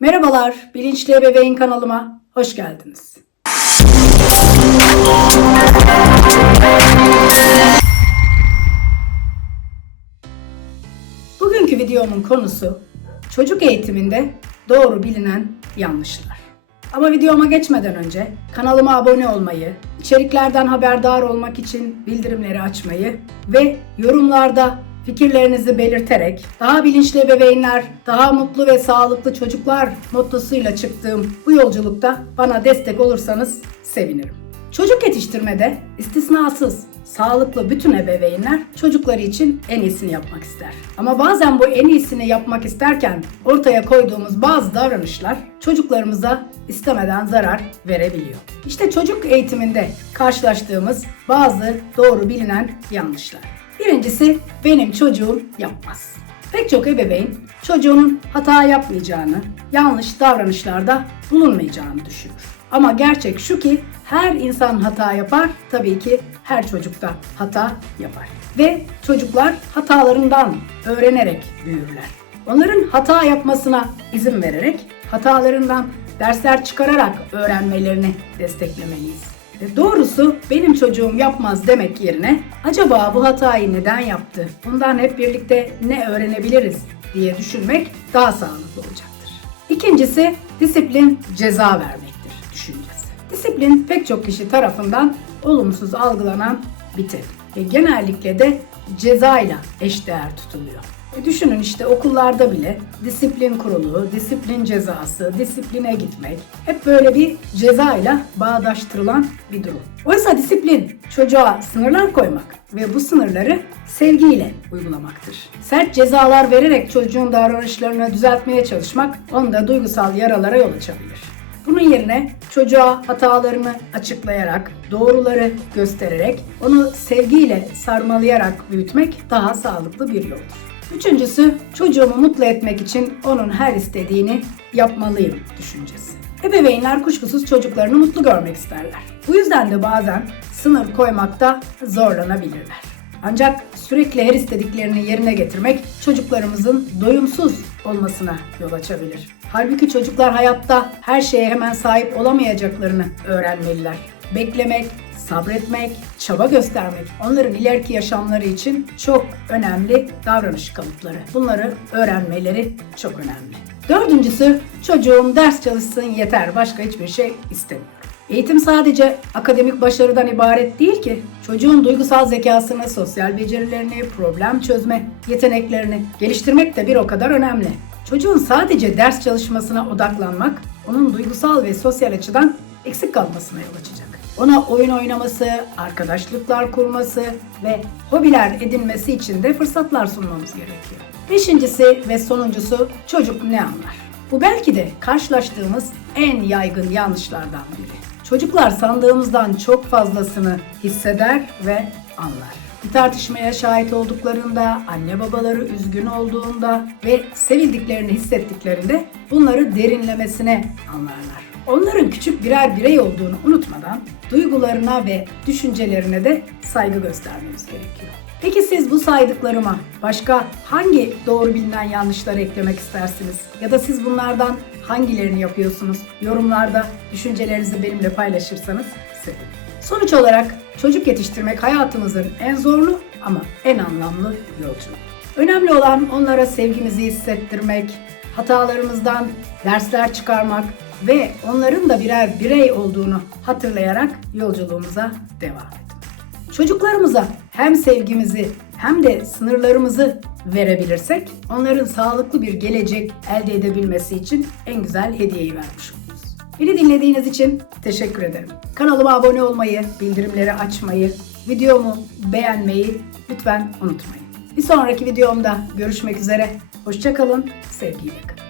Merhabalar, Bilinçli Ebeveyn kanalıma hoş geldiniz. Bugünkü videomun konusu çocuk eğitiminde doğru bilinen yanlışlar. Ama videoma geçmeden önce kanalıma abone olmayı, içeriklerden haberdar olmak için bildirimleri açmayı ve yorumlarda fikirlerinizi belirterek daha bilinçli ebeveynler, daha mutlu ve sağlıklı çocuklar mottosuyla çıktığım bu yolculukta bana destek olursanız sevinirim. Çocuk yetiştirmede istisnasız sağlıklı bütün ebeveynler çocukları için en iyisini yapmak ister. Ama bazen bu en iyisini yapmak isterken ortaya koyduğumuz bazı davranışlar çocuklarımıza istemeden zarar verebiliyor. İşte çocuk eğitiminde karşılaştığımız bazı doğru bilinen yanlışlar. Birincisi benim çocuğum yapmaz. Pek çok ebeveyn çocuğunun hata yapmayacağını, yanlış davranışlarda bulunmayacağını düşünür. Ama gerçek şu ki her insan hata yapar, tabii ki her çocuk da hata yapar. Ve çocuklar hatalarından öğrenerek büyürler. Onların hata yapmasına izin vererek, hatalarından dersler çıkararak öğrenmelerini desteklemeliyiz. E, Doğrusu benim çocuğum yapmaz demek yerine acaba bu hatayı neden yaptı? Bundan hep birlikte ne öğrenebiliriz diye düşünmek daha sağlıklı olacaktır. İkincisi disiplin ceza vermektir düşüncesi. Disiplin pek çok kişi tarafından olumsuz algılanan bir terim ve genellikle de cezayla eşdeğer tutuluyor. E düşünün işte okullarda bile disiplin kurulu, disiplin cezası, disipline gitmek hep böyle bir cezayla bağdaştırılan bir durum. Oysa disiplin çocuğa sınırlar koymak ve bu sınırları sevgiyle uygulamaktır. Sert cezalar vererek çocuğun davranışlarını düzeltmeye çalışmak onda duygusal yaralara yol açabilir. Bunun yerine çocuğa hatalarını açıklayarak, doğruları göstererek, onu sevgiyle sarmalayarak büyütmek daha sağlıklı bir yoldur. Üçüncüsü, çocuğumu mutlu etmek için onun her istediğini yapmalıyım düşüncesi. Ebeveynler kuşkusuz çocuklarını mutlu görmek isterler. Bu yüzden de bazen sınır koymakta zorlanabilirler. Ancak sürekli her istediklerini yerine getirmek çocuklarımızın doyumsuz olmasına yol açabilir. Halbuki çocuklar hayatta her şeye hemen sahip olamayacaklarını öğrenmeliler. Beklemek, sabretmek, çaba göstermek onların ileriki yaşamları için çok önemli davranış kalıpları. Bunları öğrenmeleri çok önemli. Dördüncüsü çocuğum ders çalışsın yeter başka hiçbir şey istemiyorum. Eğitim sadece akademik başarıdan ibaret değil ki. Çocuğun duygusal zekasını, sosyal becerilerini, problem çözme yeteneklerini geliştirmek de bir o kadar önemli. Çocuğun sadece ders çalışmasına odaklanmak, onun duygusal ve sosyal açıdan eksik kalmasına yol açacak. Ona oyun oynaması, arkadaşlıklar kurması ve hobiler edinmesi için de fırsatlar sunmamız gerekiyor. Beşincisi ve sonuncusu çocuk ne anlar? Bu belki de karşılaştığımız en yaygın yanlışlardan biri. Çocuklar sandığımızdan çok fazlasını hisseder ve anlar. Bir tartışmaya şahit olduklarında, anne babaları üzgün olduğunda ve sevildiklerini hissettiklerinde bunları derinlemesine anlarlar. Onların küçük birer birey olduğunu unutmadan duygularına ve düşüncelerine de saygı göstermemiz gerekiyor. Peki siz bu saydıklarıma başka hangi doğru bilinen yanlışları eklemek istersiniz? Ya da siz bunlardan hangilerini yapıyorsunuz? Yorumlarda düşüncelerinizi benimle paylaşırsanız sevinirim. Sonuç olarak çocuk yetiştirmek hayatımızın en zorlu ama en anlamlı yolculuğu. Önemli olan onlara sevgimizi hissettirmek, hatalarımızdan dersler çıkarmak ve onların da birer birey olduğunu hatırlayarak yolculuğumuza devam etmek. Çocuklarımıza hem sevgimizi hem de sınırlarımızı verebilirsek onların sağlıklı bir gelecek elde edebilmesi için en güzel hediyeyi vermiş oluruz. Beni dinlediğiniz için teşekkür ederim. Kanalıma abone olmayı, bildirimleri açmayı, videomu beğenmeyi lütfen unutmayın. Bir sonraki videomda görüşmek üzere. Hoşçakalın, sevgiyle kalın.